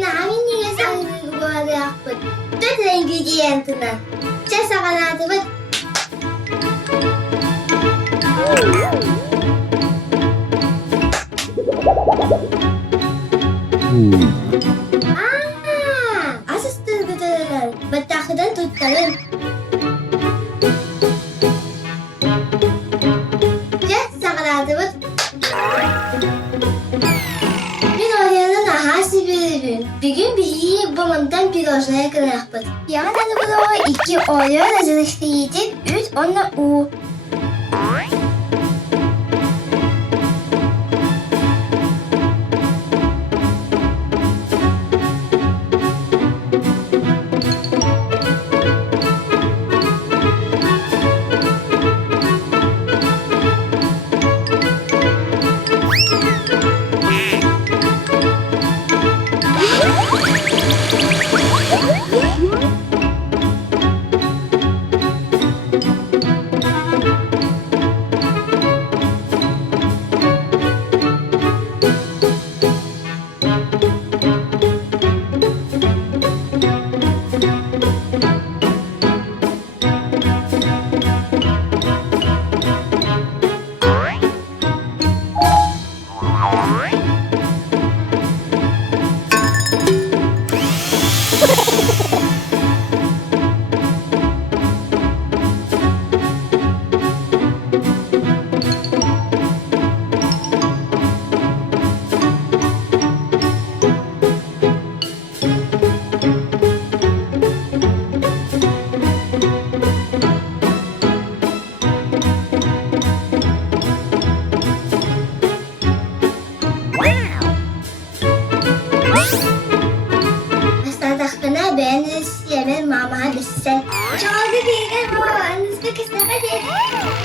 namin sa lugar dapat. Ito na ingredient na. Siya sa kalatabat. Asas talaga. Ba't takdan tutkalan? Siya sa kalatabat. Bir gün bizi babamdan bir ojaya kadar. Yani bu 2 oluyor hazırlıklı yiyecek 3 onunla u. Ben mama hadi sen. Çaldı değil. Anınızda kısmet hadi.